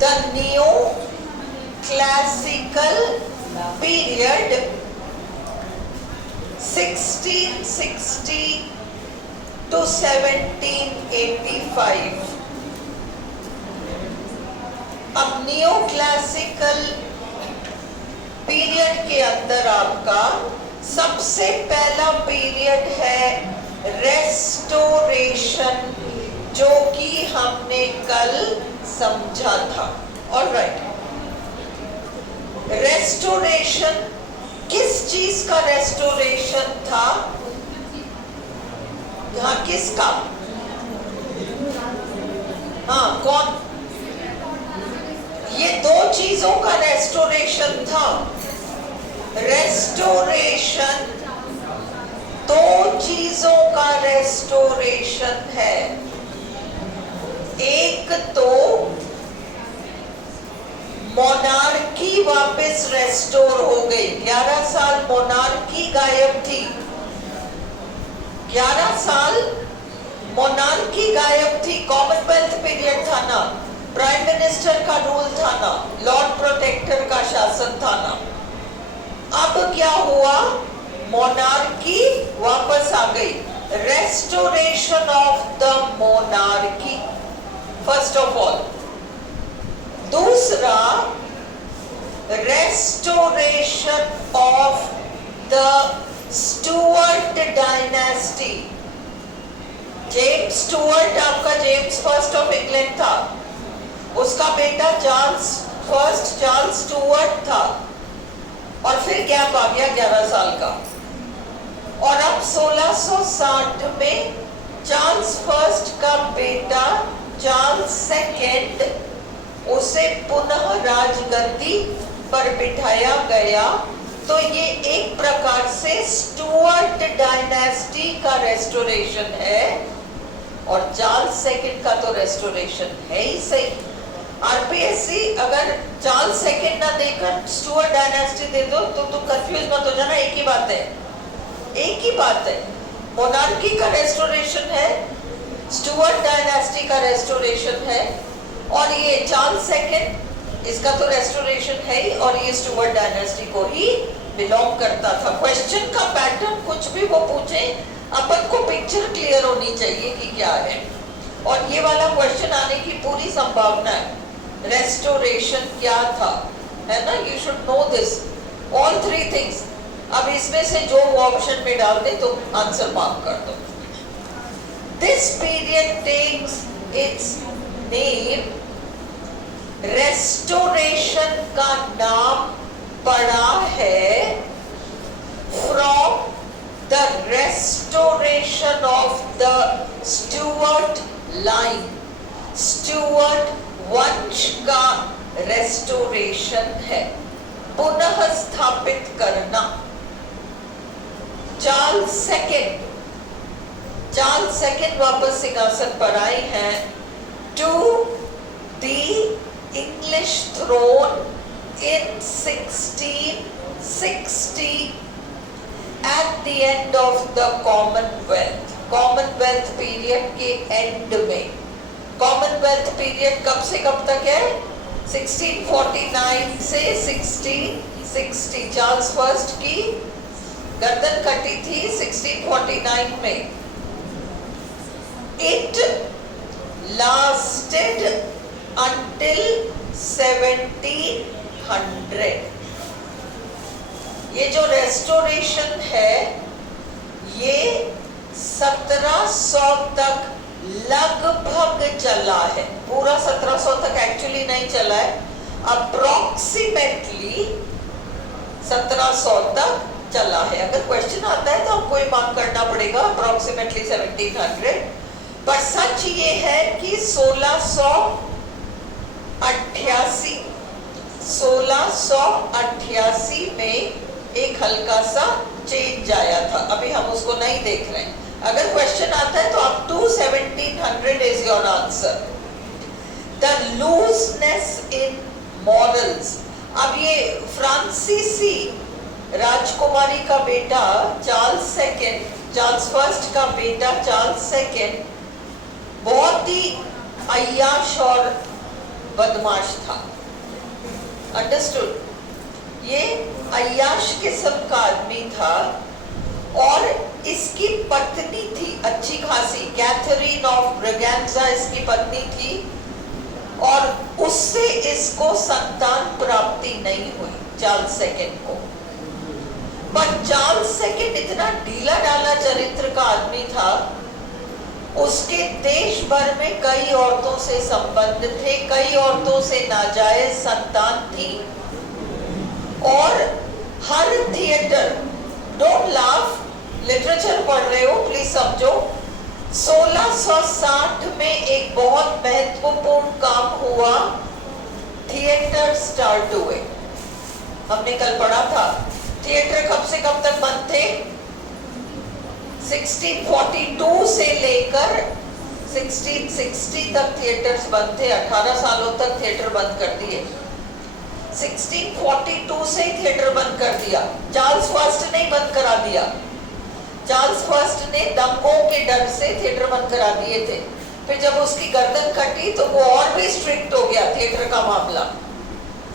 The neoclassical period 1660 to 1785। अब neoclassical period के अंदर आपका सबसे पहला पीरियड है रेस्टोरेशन, जो कि हमने कल समझा था। ऑलराइट, रेस्टोरेशन किस चीज का रेस्टोरेशन था? हाँ, किसका? हाँ, कौन? ये दो चीजों का रेस्टोरेशन था। रेस्टोरेशन दो चीजों का रेस्टोरेशन है। एक तो मोनार्की वापस रेस्टोर हो गई। 11 साल मोनार्की गायब थी। 11 साल मोनार्की गायब थी। कॉमनवेल्थ पीरियड था ना, प्राइम मिनिस्टर का रूल था ना, लॉर्ड प्रोटेक्टर का शासन था ना। अब क्या हुआ? मोनार्की वापस आ गई। Restoration of the monarchy first of all. दूसरा, restoration of the Stuart dynasty. James Stuart आपका जेम्स फर्स्ट ऑफ इंग्लैंड था, उसका बेटा चार्ल्स फर्स्ट चार्ल्स स्टुअर्ट था, और फिर गैप आ गया 11 साल का। और अब 1660 में चार्ल्स फर्स्ट का बेटा चार्ल्स सेकेंड, उसे पुनः राजगद्दी पर बिठाया गया। तो ये एक प्रकार से स्टुअर्ट डायनेस्टी का रेस्टोरेशन है, और चार्ल्स सेकेंड का तो रेस्टोरेशन है ही सही। आरपीएससी अगर चार्ल्स सेकेंड ना देकर स्टुअर्ट डायनेस्टी दे दो तो कंफ्यूज मत हो जाना। एक ही बात है, एक ही बात है। मोनार्की का रेस्टोरेशन है, स्टुअर्ट डायनेस्टी का रेस्टोरेशन है, और ये चार्ल्स सेकेंड इसका तो रेस्टोरेशन है ही, और ये स्टुअर्ट डायनेस्टी को ही बिलोंग करता था। क्वेश्चन का पैटर्न कुछ भी वो पूछे, अपन को पिक्चर क्लियर होनी चाहिए कि क्या है, और ये वाला क्वेश्चन आने की पूरी संभावना है। रेस्टोरेशन क्या था, है ना? You should know this all three things. अब इसमें से जो वो ऑप्शन में डाल दे तो आंसर मार्क कर दो। This period takes its name, restoration का नाम पड़ा है from the restoration of the Stuart line. Stuart वंश का रेस्टोरेशन है, पुनः स्थापित करना। चार्ल्स सेकेंड वापस सिंहासन पर आए हैं to the English throne in 1660 at the end of the Commonwealth period के एंड में। कॉमनवेल्थ पीरियड कब से कब तक है? 1649 से 1660। चार्ल्स फर्स्ट की गर्दन कटी थी 1649 में। It lasted until 1700। ये जो रेस्टोरेशन है ये 1700 तक लगभग चला है। पूरा 1700 तक एक्चुअली नहीं चला है, अप्रोक्सीमेटली 1700 तक चला है। अगर क्वेश्चन आता है तो आपको ये मार्क करना पड़ेगा अप्रोक्सीमेटली 1700। पर सच ये है कि 1688 में एक हल्का सा चेंज आया था, अभी हम उसको नहीं देख रहे हैं। अगर क्वेश्चन आता है तो up to 1700 is your answer. The looseness in morals. अब ये फ्रांसीसी राजकुमारी का बेटा चार्ल्स फर्स्ट का बेटा चार्ल्स सेकेंड बहुत ही अय्याश और बदमाश था। अंडरस्टूड? ये अय्याश किस्म का आदमी था और इसकी पत्नी थी अच्छी खासी, कैथरीन ऑफ ब्रगैंजा इसकी पत्नी थी, और उससे इसको संतान प्राप्ति नहीं हुई चार्ल्स सेकंड को। पर चार्ल्स सेकंड इतना ढीला ढाला चरित्र का आदमी था, उसके देश भर में कई औरतों से संबंध थे, कई औरतों से नाजायज संतान थी, और हर थिएटर, डोंट लाफ, लिटरेचर पढ़ रहे हो प्लीज समझो, 1660 में एक बहुत महत्वपूर्ण काम हुआ, थिएटर स्टार्ट हुए। हमने कल पढ़ा था थिएटर कब से कब तक बंद थे? 1642 से लेकर 1660 तक थिएटर्स बंद थे। 18 सालों तक थिएटर बंद कर दिए। 1642 से थिएटर बंद कर दिया। चार्ल्स फर्स्ट ने बंद करा दिया। चार्ल्स फर्स्ट ने दंगों के डर से थिएटर बंद करा दिए थे। फिर जब उसकी गर्दन कटी तो वो और भी स्ट्रिक्ट हो गया थिएटर का मामला।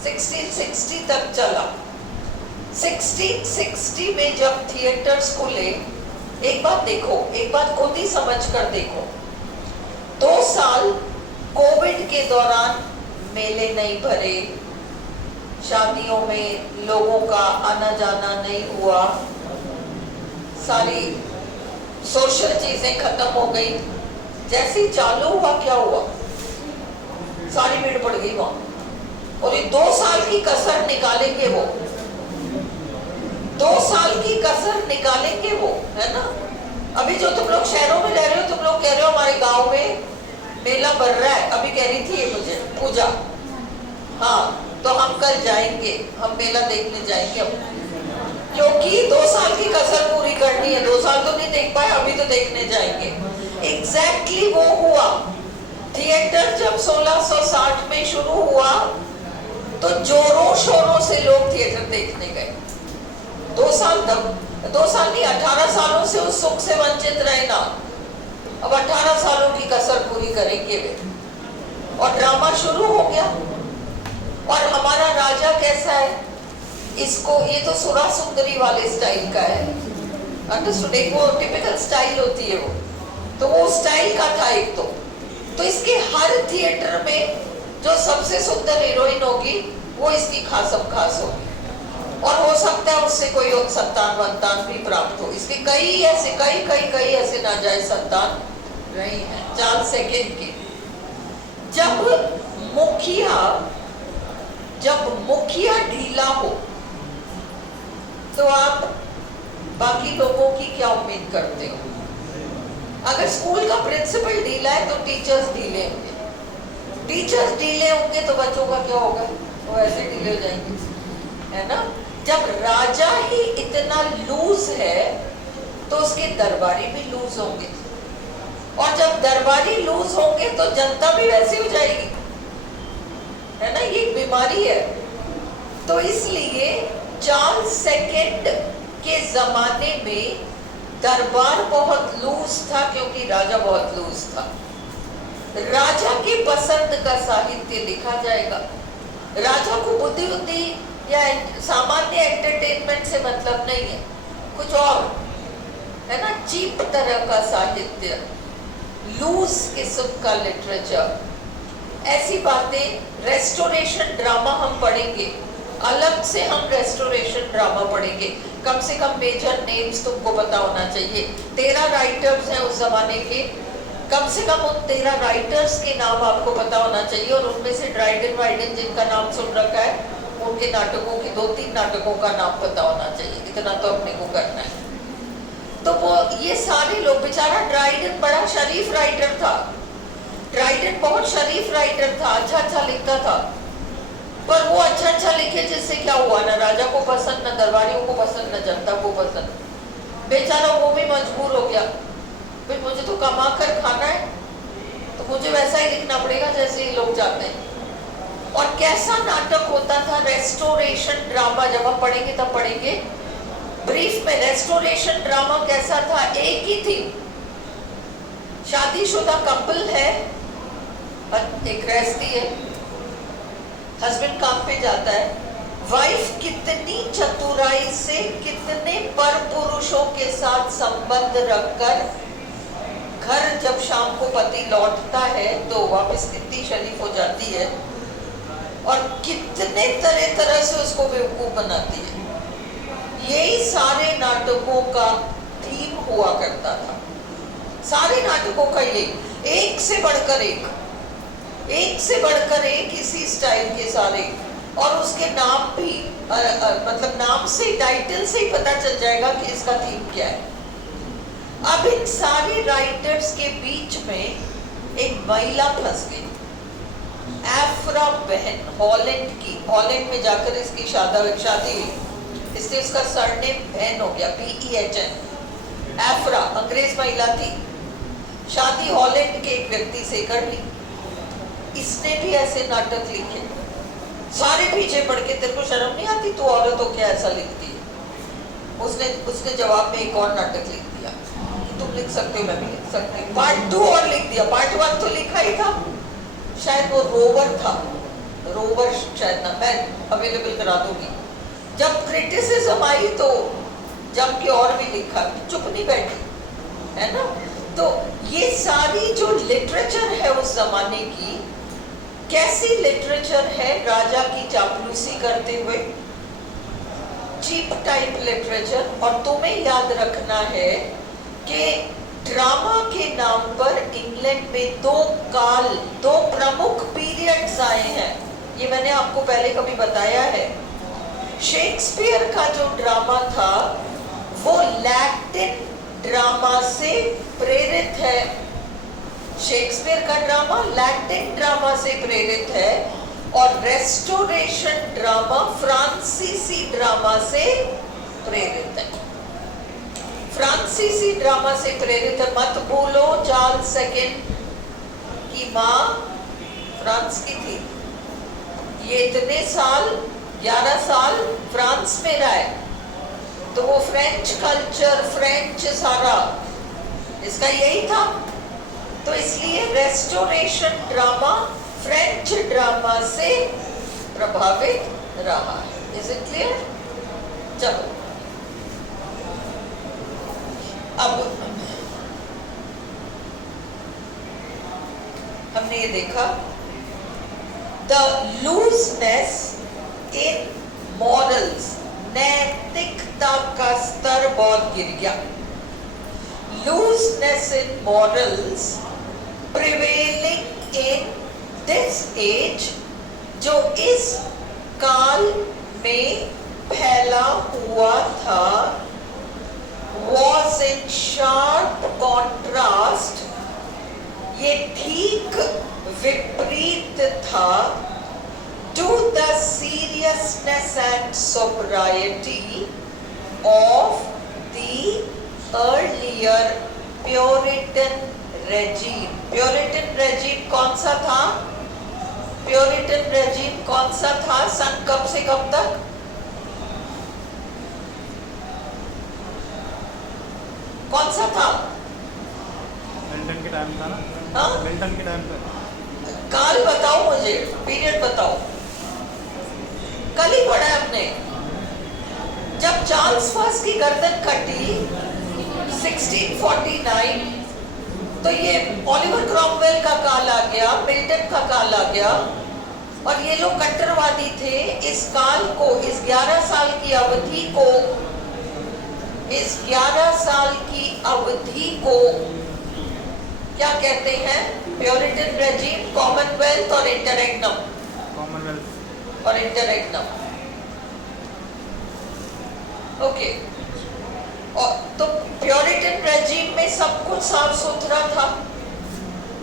1660 तक चला। 1660 में जब थिएटर्स खुले, एक बात देखो, एक बात खुद ही समझ कर देखो, 2 साल कोविड के दौरान मेले नहीं भरे, शादियों में लोगों का आना जाना नहीं हुआ, सारी सोशल चीजें खत्म हो गई। जैसे ही चालू हुआ क्या हुआ? सारी भीड़ पड़ गई वहां। और ये 2 साल की कसर निकालेंगे वो, 2 साल की कसर निकालेंगे वो, है ना? अभी जो तुम लोग शहरों में रह रहे हो, तुम लोग कह रहे हो हमारे गांव में मेला भर रहा है। अभी कह रही थी ये मुझे पूजा, हाँ तो हम कल जाएंगे, हम मेला देखने जाएंगे अब, क्योंकि 2 साल की कसर पूरी करनी है। 2 साल तो नहीं देख पाए, अभी तो देखने जाएंगे। एग्जैक्टली वो हुआ। थिएटर जब 1660 में शुरू हुआ तो जोरों शोरों से लोग थिएटर देखने गए। 2 साल तक, 2 साल नहीं 18 सालों से उस सुख से वंचित रहे ना। अब 18 सालों की कसर पूरी करेंगे वे, और ड्रामा शुरू हो गया। और हमारा राजा कैसा है? इसको, ये तो सुरा सुंदरी वाले स्टाइल का है, अंडरस्टूड? एक वो टिपिकल स्टाइल होती है वो, तो वो स्टाइल का था एक तो इसके हर थिएटर में जो सबसे सुंदर हीरोइन होगी वो इसकी खासम खास होगी, और हो सकता है उससे कोई संतान वंतान भी प्राप्त हो। इसके कई ऐसे नाजायज संतान रही हैं चार्ल्स सेकंड के। जब मुखिया ढीला हो तो आप बाकी लोगों की क्या उम्मीद करते हो? अगर स्कूल का प्रिंसिपल ढीला है तो टीचर्स ढीले होंगे, टीचर्स ढीले होंगे तो बच्चों का क्या होगा? वो ऐसे ढीले हो जाएंगे, है ना? जब राजा ही इतना लूज है तो उसके दरबारी भी लूज होंगे, और जब दरबारी लूज होंगे तो जनता भी वैसी हो जाएगी, है ना? ये बीमारी है। तो इसलिए चार्ल्स सेकंड के जमाने में दरबार बहुत लूज था, क्योंकि राजा बहुत लूज था। राजा की पसंद का साहित्य लिखा जाएगा। राजा को बुद्धि या सामान्य एंटरटेनमेंट से मतलब नहीं है, कुछ और, है ना? चीप तरह का साहित्य, लूज किस्म का लिटरेचर, ऐसी बातें। रेस्टोरेशन ड्रामा हम पढ़ेंगे, अलग से हम रेस्टोरेशन ड्रामा पढ़ेंगे। कम से कम मेजर नेम्स तुमको पता होना चाहिए। 13 राइटर्स हैं उस जमाने के, कम से कम उन 13 राइटर्स के नाम आपको पता होना चाहिए, और उनमें से ड्राइडन वाइडन जिनका नाम सुन रखा है, उनके नाटकों की 2-3 नाटकों का नाम पता होना चाहिए। इतना तो अपने को करना है। तो वो ये सारे लोग, बेचारा ड्राइडन बड़ा शरीफ राइटर था, ड्राइडन बहुत शरीफ राइटर था, अच्छा लिखता था, पर वो अच्छा लिखे जिससे क्या हुआ? ना राजा को पसंद, न दरबारियों को पसंद, न जनता को पसंद। बेचारा वो भी मजबूर हो गया, भाई मुझे तो कमा कर खाना है, तो मुझे वैसा ही लिखना पड़ेगा जैसे ये लोग चाहते हैं। और कैसा नाटक होता था रेस्टोरेशन ड्रामा, जब हम पढ़ेंगे तब पढ़ेंगे। ब्रीफ में रेस्टोरेशन ड्रामा कैसा था? एक ही थी, शादीशुदा कपल है, एक गृहस्थी है, हस्बैंड काम पे जाता है, वाइफ कितनी चतुराई से कितने पर पुरुषों के साथ संबंध रखकर घर जब शाम को पति लौटता है तो वापस कितनी शरीफ हो जाती है और कितने तरह तरह से उसको बेवकूफ बनाती है। यही सारे नाटकों का थीम हुआ करता था। सारे नाटकों का ये एक से बढ़कर एक इसी स्टाइल के सारे, और उसके नाम भी मतलब नाम से, टाइटल से ही पता चल जाएगा कि इसका थीम क्या है। अब इन सारे राइटर्स के बीच में एक महिला फंस गई, एफ्रा बहन, हॉलैंड की। हॉलैंड में जाकर इसकी शादी हुई, इसलिए इसका सरनेम बहन हो गया, BEHN। एफ्रा अंग्रेज महिला थी, शादी हॉलैंड के एक व्यक्ति से कर ली। इसने भी ऐसे नाटक लिखे, सारे पीछे पड़ के, तेरे को शर्म नहीं आती, तू औरत हो क्या ऐसा लिखती है। उसने जवाब में एक और नाटक लिख दिया कि तुम लिख सकते हो, मैं भी लिख सकती हूँ। पार्ट 2 और लिख दिया, पार्ट 1 तो लिखा ही था, शायद वो रोवर था, रोवर शायद ना, मैं अवेलेबल करा दूंगी। जब क्रिटिसिज्म आई तो जम के और भी लिखा, चुप नहीं बैठी, है ना। तो ये सारी जो लिटरेचर है उस जमाने की, कैसी लिटरेचर है, राजा की चापलूसी करते हुए, चीप टाइप लिटरेचर। और तुम्हें याद रखना है कि ड्रामा के नाम पर इंग्लैंड में दो प्रमुख पीरियड्स आए हैं। ये मैंने आपको पहले कभी बताया है। शेक्सपियर का जो ड्रामा था वो लैटिन ड्रामा से प्रेरित है। शेक्सपियर का ड्रामा लैटिन ड्रामा से प्रेरित है और रेस्टोरेशन ड्रामा फ्रांसीसी ड्रामा से प्रेरित है। फ्रांसीसी ड्रामा से प्रेरित है। मत भूलो चार्ल्स सेकंड की माँ फ्रांस की थी। ये इतने साल, 11 साल फ्रांस में रहा है, तो वो फ्रेंच कल्चर, फ्रेंच सारा इसका यही था। तो इसलिए रेस्टोरेशन ड्रामा फ्रेंच ड्रामा से प्रभावित रहा है। Is it clear? चलो अब हमने ये देखा, द लूजनेस इन मॉरल्स, नैतिकता का स्तर बहुत गिर गया। Looseness in morals prevailing in this age, जो इस काल में फैला हुआ था, was in sharp contrast, ये ठीक विपरीत था, to the seriousness and sobriety of the earlier Puritan regime. Puritan regime कौन सा था? Puritan regime कौन सा था? सन कब से कब तक? कौन सा था? मिल्टन के टाइम था ना? हाँ? मिल्टन के टाइम था। काल बताओ मुझे, पीरियड बताओ। कल ही पढ़ा है हमने, जब चार्ल्स फर्स्ट की गर्दन कटी 1649, तो ये ओलिवर क्रॉमवेल का काल आ गया, मिल्टन का काल आ गया, और ये लोग कट्टरवादी थे। इस काल को, इस 11 साल की अवधि को, इस 11 साल की अवधि को क्या कहते हैं? प्यूरिटन रेजिम, कॉमनवेल्थ और इंटररेग्नम। कॉमनवेल्थ और इंटररेग्नम, ओके। और तो प्यूरिटन रेजिम में सब कुछ साफ सुथरा था,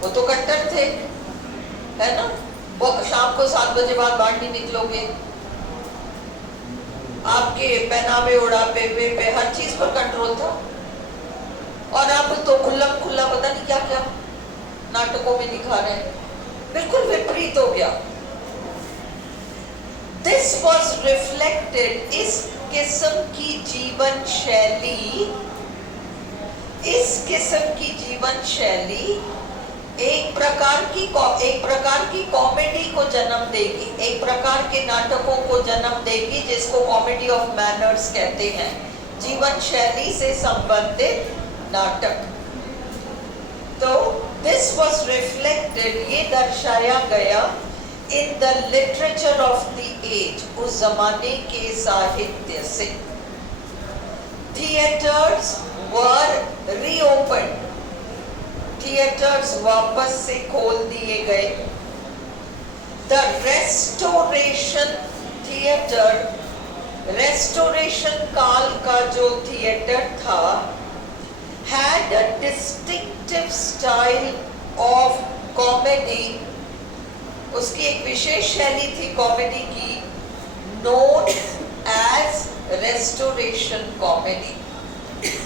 वो तो कट्टर थे, है ना। वो शाम को 7 बजे बाद बाहर नहीं निकलोगे, आपके पहनावे उड़ावे पे हर चीज पर कंट्रोल था। और अब तो खुल्लम खुल्ला पता नहीं क्या क्या नाटकों में दिखा रहे हैं, बिल्कुल विपरीत हो गया। दिस वॉज रिफ्लेक्टेड, इस किस्म की जीवन शैली, इस किस्म की जीवन शैली एक प्रकार की कॉमेडी को जन्म देगी, एक प्रकार के नाटकों को जन्म देगी जिसको कॉमेडी ऑफ मैनर्स कहते हैं, जीवन शैली से संबंधित नाटक। तो दिस वॉज रिफ्लेक्टेड, ये दर्शाया गया in the literature of the age, उस जमाने के साहित्य से। थिएटर्स वर रीओपन्ड, थिएटर्स वापस से खोल दिए गए। द रेस्टोरेशन थिएटर, रेस्टोरेशन काल का जो थिएटर था, had a distinctive style of comedy, उसकी एक विशेष शैली थी कॉमेडी की, known as restoration comedy,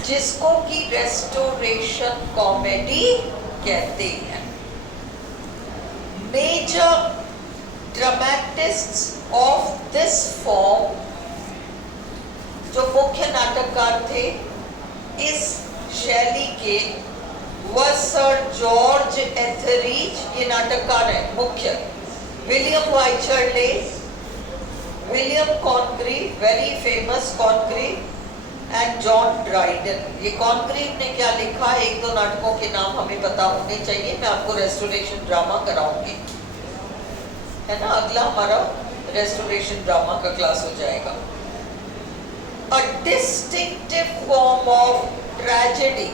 जिसको कि रेस्टोरेशन कॉमेडी कहते हैं। मेजर ड्रामेटिस्ट्स ऑफ दिस फॉर्म, जो मुख्य नाटककार थे इस शैली के, वह सर जॉर्ज एथरीज, ये नाटककार है मुख्य, William Wycherley, William Congreve, very famous Congreve, and John Dryden. ये कॉनग्रीव ने क्या लिखा है, एक दो नाटकों के नाम हमें पता होने चाहिए, मैं आपको रेस्टोरेशन ड्रामा कराऊंगी, है ना, अगला हमारा रेस्टोरेशन ड्रामा का क्लास हो जाएगा। A distinctive form of tragedy,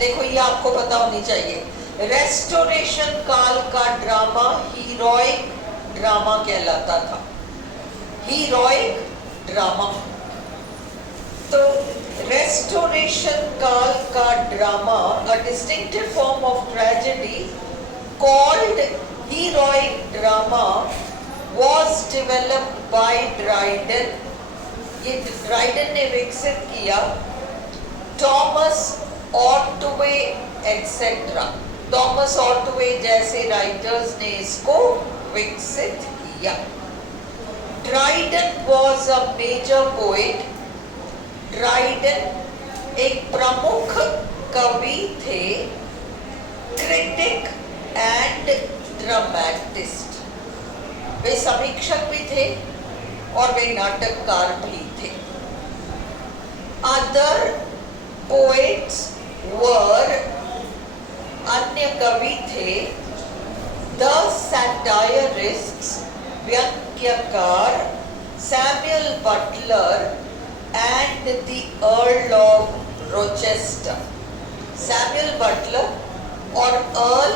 देखो ये आपको पता होनी चाहिए, रेस्टोरेशन काल का ड्रामा हीरोइक ड्रामा कहलाता था, हीरोइक ड्रामा। तो रेस्टोरेशन काल का drama, a distinctive form of tragedy called heroic drama was developed by Dryden, ये ड्राइडन ने विकसित किया, Thomas Otway etcetera, Thomas Otway जैसे राइटर्स ने इसको विकसित किया। Dryden was a major poet, Dryden एक प्रमुख कवि थे, क्रिटिक एंड ड्रामेटिस्ट, वे समीक्षक भी थे और वे नाटककार भी थे। अदर पोएट्स वर, अन्य कवि थे, द सैटायरिस्ट्स, व्यंग्यकार, Samuel Butler and the Earl of Rochester, Samuel Butler और अर्ल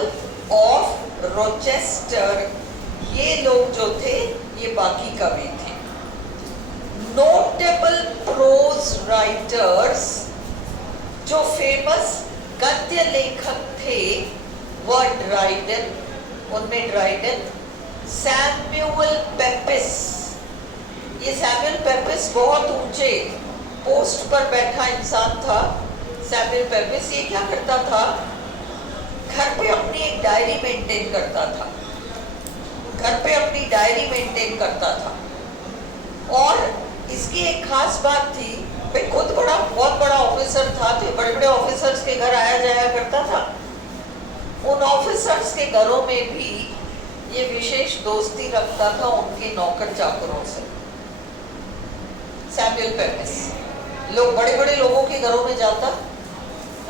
ऑफ रोचेस्टर, ये लोग जो थे ये बाकी कवि थे। नोटेबल प्रोज राइटर्स, जो फेमस गद्य लेखक थे वह ड्राइडन, उनमें ड्राइडन, सैमुअल पेपिस, ये सैमुअल पेपिस बहुत ऊंचे पोस्ट पर बैठा इंसान था। सैमुअल पेपिस ये क्या करता था, घर पे अपनी एक डायरी मेंटेन करता था, घर पे अपनी डायरी मेंटेन करता था। और इसकी एक खास बात थी, भाई खुद बहुत बड़ा ऑफिसर था, तो बड़े बड़े ऑफिसर्स के घर आया जाया करता था। उन ऑफिसर्स के घरों में भी ये विशेष दोस्ती रखता था उनके नौकर चाकरों से। सैमुअल पेपिस लोग, बड़े बड़े लोगों के घरों में जाता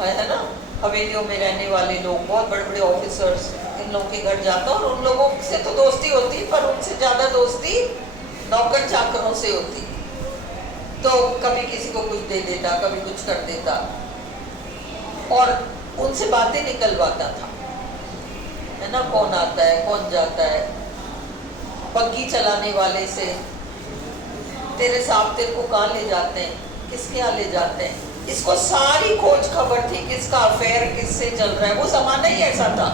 है ना, हवेलियों में रहने वाले लोग, बहुत बड़े बड़े ऑफिसर्स, इन लोगों के घर जाता और उन लोगों से तो दोस्ती होती, पर उनसे ज्यादा दोस्ती नौकर चाकरों से होती। तो कभी किसी को कुछ दे देता, कभी कुछ कर देता और उनसे बातें निकलवाता था, है ना, कौन आता है कौन जाता है, बग्गी चलाने वाले से, तेरे साहब तेरे को कहाँ ले जाते हैं, किसके यहाँ ले जाते हैं, इसको सारी खोज खबर थी, किसका अफेयर किससे चल रहा है। वो जमाना ही ऐसा था,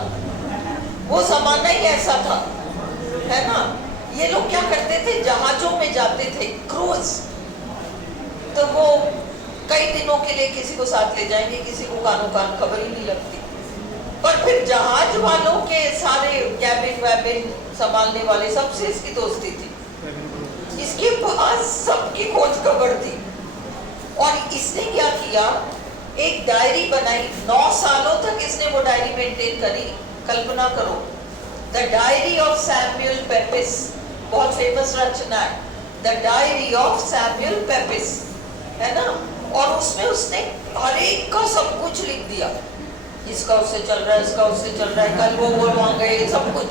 वो जमाना ही ऐसा था, है ना। ये लोग क्या करते थे, जहाजों में जाते थे, क्रूज, तो वो कई दिनों के लिए किसी को साथ ले जाएंगे, किसी को कानों कान खबर ही नहीं लगती। पर फिर जहाज वालों के सारे कैबिन वैबिन संभालने वाले सबसे इसकी दोस्ती थी, इसके पास सबकी खोज खबर थी। और इसने क्या किया, एक डायरी बनाई, 9 सालों तक इसने वो डायरी मेंटेन करी कल्पना करो, the diary of Samuel Pepys, बहुत फेमस रचना है, the diary of Samuel Pepys, है ना। और उसमें उसने हर एक का सब कुछ लिख दिया, इसका उससे चल रहा है, इसका उससे चल रहा है, कल वो वहां गए, सब कुछ,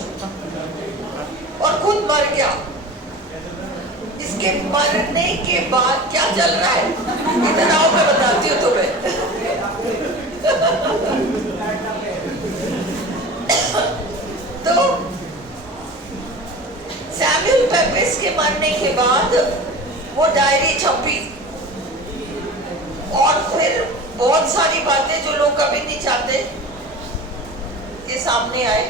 और खुद मर गया। इसके मरने के बाद क्या चल रहा है, इधर आओ मैं बताती हूँ तुम्हें। तो सैमुअल पेपिस के मरने के बाद वो डायरी छपी, और फिर बहुत सारी बातें जो लोग कभी नहीं चाहते के सामने आए,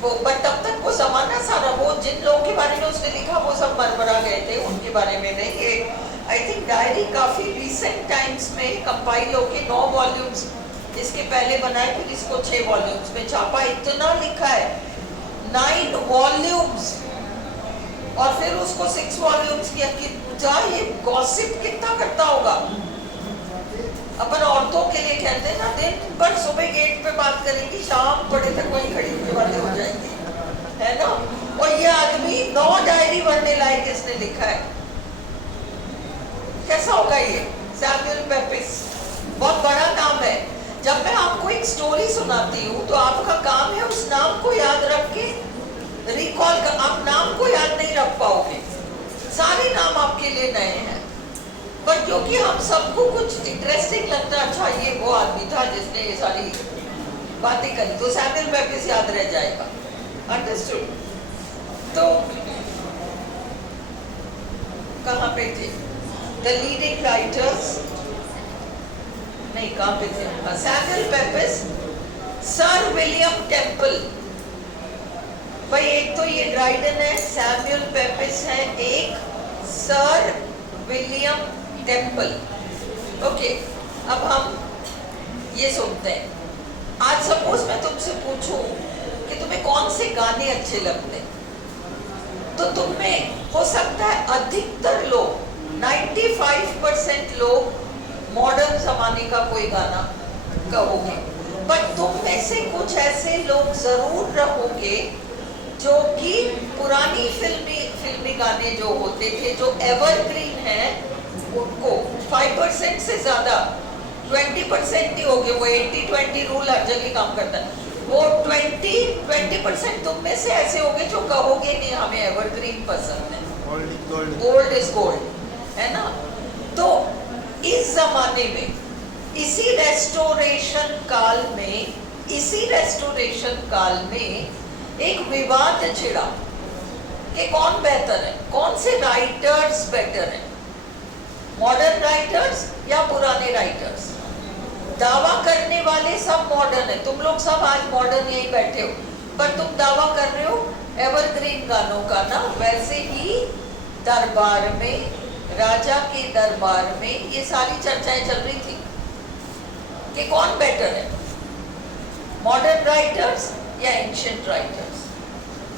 वो पर तब तक वो जमाना सारा, वो जिन लोगों के बारे में उसने लिखा वो सब मरमरा गए थे, उनके बारे में नहीं। ये आई थिंक डायरी काफी रिसेंट टाइम्स में कंपाइल होके 9 वॉल्यूम्स इसके पहले बनाए, फिर इसको 6 वॉल्यूम्स में छापा। इतना लिखा है, 9 वॉल्यूम्स, और फिर उसको 6 वॉल्यूम्स किया। कि ये गॉसिप कितना करता होगा। अपन औरतों के लिए कहते हैं ना, दिन भर सुबह गेट पे बात करेंगी, शाम बड़े तक वहीं खड़ी होकर बातें हो जाएंगी, है ना। और ये आदमी 9 डायरी बनने लायक इसने लिखा है। कैसा होगा ये सैमुअल पेपिस, बहुत बड़ा नाम है। जब मैं आपको एक स्टोरी सुनाती हूँ तो आपका काम है उस नाम को याद रख के रिकॉल कर। आप नाम को याद नहीं रख पाओगे, सारे नाम आपके लिए नए हैं, पर क्योंकि हम सबको कुछ इंटरेस्टिंग लगता है, अच्छा ये वो आदमी था जिसने ये सारी बातें करी, तो सैमुअल पेपिस याद रह जाएगा। अंडरस्टूड। तो कहाँ पे थे द लीडिंग राइटर्स, नहीं कहाँ पे थे, Samuel Pepys, sir William temple. भाई एक तो ये ड्राइडन है, सैमुअल पेपिस है, एक सर विलियम टेम्पल। ओके, अब हम ये सुनते हैं। आज सपोज मैं तुमसे पूछूं कि तुम्हें कौन से गाने अच्छे लगते हैं, तो तुम्हें हो सकता है अधिकतर लोग 95% लोग मॉडर्न जमाने का कोई गाना कहोगे, पर तुम में से कुछ ऐसे लोग जरूर रहोगे जो कि पुरानी फिल्मी गाने जो होते थे, जो एवरग्रीन हैं, उनको 5% से ज्यादा 20% ही होगे। वो 80-20 रूल हर जगह काम करता है। वो 20% तुम में से ऐसे होगे जो कहोगे नहीं हमें एवरग्रीन पसंद है, ओल्ड इज गोल्ड, है ना। तो इस जमाने में, इसी रेस्टोरेशन काल में एक विवाद छिड़ा कि कौन बेहतर है, कौन से राइटर्स बेटर हैं, मॉडर्न राइटर्स या पुराने राइटर्स। दावा करने वाले सब मॉडर्न है, तुम लोग सब आज मॉडर्न यही बैठे हो, पर तुम दावा कर रहे हो एवरग्रीन गानों का ना। वैसे ही दरबार में, राजा के दरबार में ये सारी चर्चाएं चल रही थी कि कौन बेटर है, मॉडर्न राइटर्स या एंशिएंट राइटर्स।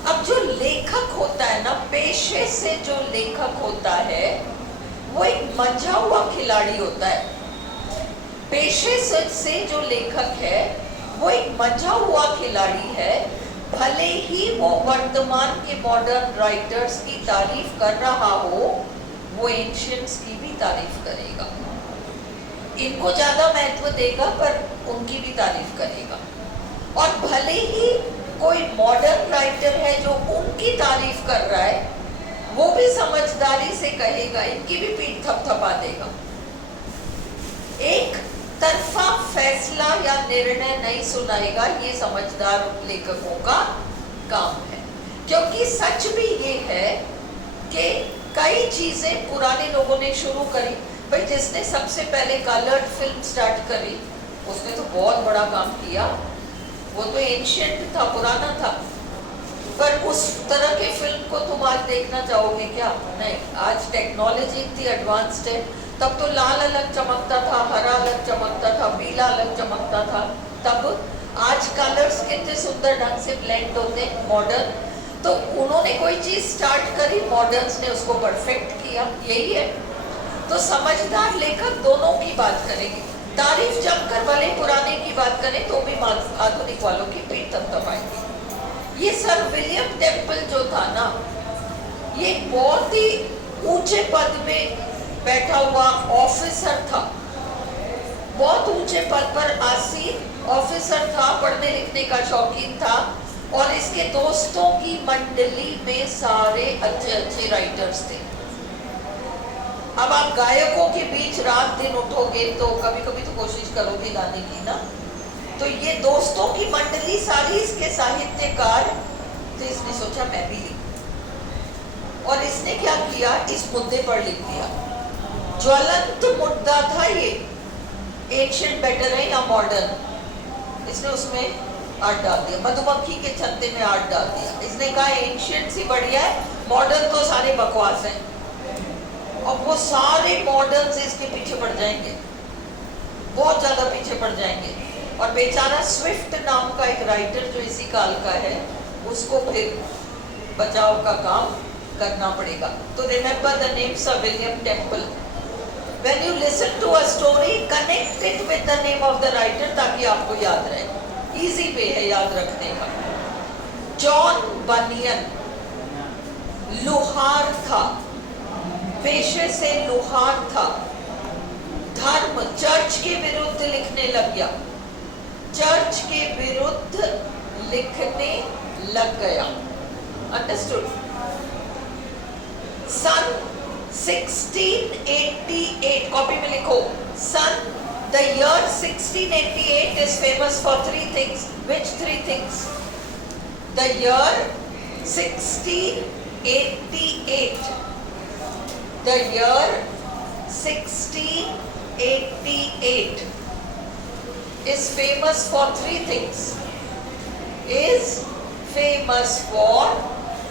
अब जो लेखक होता है ना, पेशे से जो लेखक होता है वो एक मंझा हुआ खिलाड़ी होता है। पेशे से जो लेखक है वो एक मंझा हुआ खिलाड़ी है। भले ही वो वर्तमान के मॉडर्न राइटर्स की तारीफ कर रहा हो, वो एंशिएंट्स की भी तारीफ करेगा, इनको ज्यादा महत्व देगा पर उनकी भी तारीफ करेगा। और भले ही कोई मॉडर्न राइटर है जो उनकी तारीफ कर रहा है, वो भी समझदारी से कहेगा, इनकी भी पीठ थपथपा देगा। एक तरफा फैसला या निर्णय नहीं सुनाएगा, ये समझदार लेखकों का काम है। क्योंकि सच भी ये है कि कई चीजें पुराने लोगों ने शुरू करी। भाई जिसने सबसे पहले कलर्ड फिल्म स्टार्ट करी उसने तो बहुत बड़ा काम किया, वो तो एंशिएंट था, पुराना था। पर उस तरह के फिल्म को तुम आज देखना चाहोगे क्या? नहीं। आज टेक्नोलॉजी इतनी एडवांस्ड है। तब तो लाल अलग चमकता था, हरा अलग चमकता था, पीला अलग चमकता था। तब आज कलर्स कितने सुंदर ढंग से ब्लेंड होते हैं, मॉडर्न। तो उन्होंने कोई चीज स्टार्ट करी, मॉडर्न्स ने उसको परफेक्ट किया, यही है। तो समझदार लेखक दोनों की बात करेंगे। तारीफ जमकर भले पुराने की बात करें तो भी आधुनिक वालों की पीठ थपथपाएंगे। ये सर विलियम टेम्पल जो था ना, ये बहुत ही ऊंचे पद में बैठा हुआ ऑफिसर था, बहुत ऊंचे पद पर आसीन ऑफिसर था, पढ़ने लिखने का शौकीन था और इसके दोस्तों की मंडली में सारे अच्छे अच्छे राइटर्स थे। अब आप गायकों के बीच रात दिन उठोगे तो कभी कभी तो कोशिश करोगे गाने की ना, तो ये दोस्तों की मंडली सारी इसके साहित्यकार, तो इसने सोचा मैं भी लिखूं और इसने क्या किया, इस मुद्दे पर लिख दिया। ज्वलंत मुद्दा था ये, एंशिएंट बेटर है या मॉडर्न, इसने उसमें आर्ट डाल दिया, मधुमक्खी के छत्ते में आर्ट डाल दिया। इसने कहा एंशिएंट सी बढ़िया है, मॉडर्न तो सारे बकवास हैं। और वो सारे मॉडर्न्स इसके पीछे पड़ जाएंगे, बहुत ज्यादा पीछे पड़ जाएंगे। और बेचारा स्विफ्ट नाम का एक राइटर जो इसी काल का है, उसको फिर बचाव का काम करना पड़ेगा। तो remember the names of William Temple. When you listen to a story, connect it with the name of the writer ताकि आपको याद रहे। इजी वे है याद रखने का। जॉन बनियन लुहार था, पेशे से लुहार था, धर्म चर्च के विरुद्ध लिखने लग गया, चर्च के विरुद्ध लिखने लग गया। अंडरस्टूड? सन 1688, कॉपी में लिखो, सन the year 1688 is famous for 3 things. Which 3 things? The year 1688, the year 1688 is famous for 3 things. Is famous for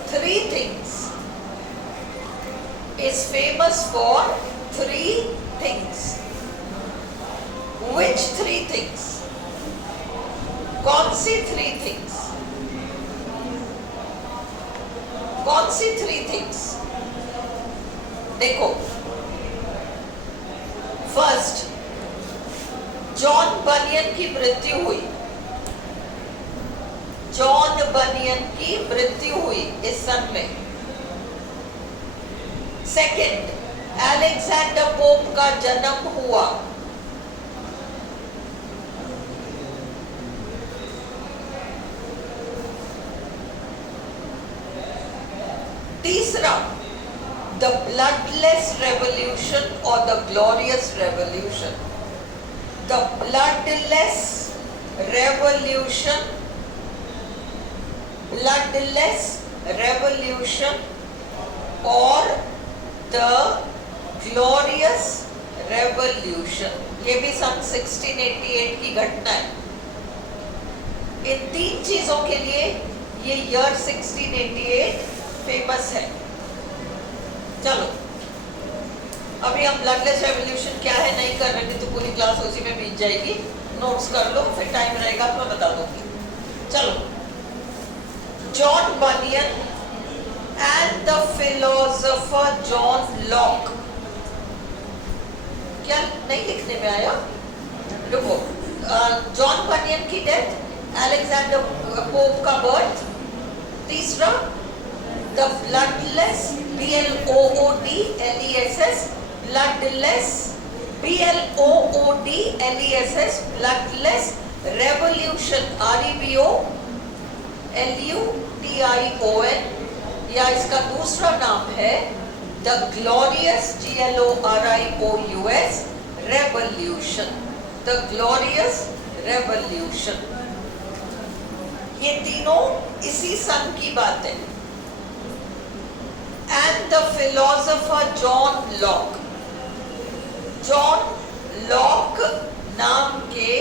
3 things. Is famous for 3 things. Which 3 things? कौन सी 3 things? कौन सी 3 things? देखो, फर्स्ट, जॉन बनियन की मृत्यु हुई, John बनियन की मृत्यु हुई इस सन में। सेकंड, अलेक्जेंडर पोप का जन्म हुआ। तीसरा, the bloodless revolution or the glorious revolution. The bloodless revolution, bloodless revolution or the glorious revolution. ये भी सन 1688 की घटना है। इन 3 चीजों के लिए ये ईयर 1688 फेमस है। चलो, अभी हम ब्लडलेस रेवोल्यूशन क्या है नहीं कर रहे थे, तो पूरी क्लास उसी में बीत जाएगी। नोट्स कर लो, फिर टाइम रहेगा तो मैं बता दूंगी। चलो, John banyan and the philosopher John Locke. क्या नहीं लिखने में आया? रुको, जॉन बनियन की डेथ, अलेक्जेंडर पोप का बर्थ, तीसरा the bloodless, bloodless, bloodless, bloodless, bloodless revolution, revolution, या इसका दूसरा नाम है the glorious, glorious revolution, the glorious revolution। ये तीनों इसी सन की बात है। And the philosopher John Locke, John Locke नाम के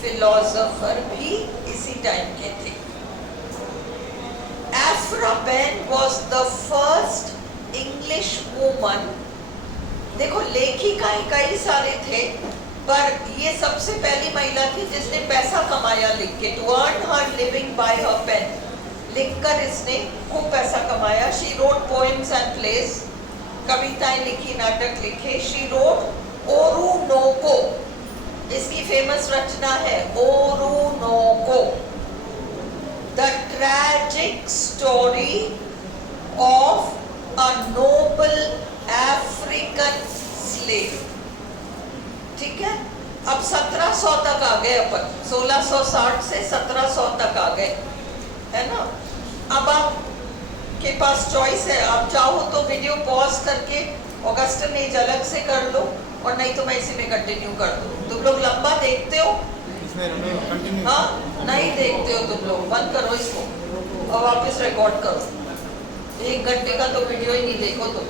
फिलोसोफर भी इसी टाइम के थे। Aphra Behn was the first English woman। देखो, लेखिकाएं कई सारे थे, पर ये सबसे पहली महिला थी जिसने पैसा कमाया लिख के, to earn her living by her pen। लिखकर इसने खूब पैसा कमाया। She wrote poems and plays, कविताएं लिखी, नाटक लिखे। She wrote ओरूनोको, इसकी फेमस रचना है Oroonoko, the tragic story of a noble African slave. ठीक है, अब 1700 तक आ गए अपन, 1660 से 1700 तक आ गए, है ना। अब आप के पास चॉइस है, आप चाहो तो वीडियो पॉज करके ऑगस्टन एज अलग से कर लो, और नहीं तो मैं इसी में कंटिन्यू कर दूँ। तुम लोग लंबा देखते हो? इसमें कंटिन्यू। हाँ, नहीं देखते हो तुम लोग, बंद करो इसको और वापस रिकॉर्ड करो। 1 घंटे का तो वीडियो ही नहीं देखो तुम।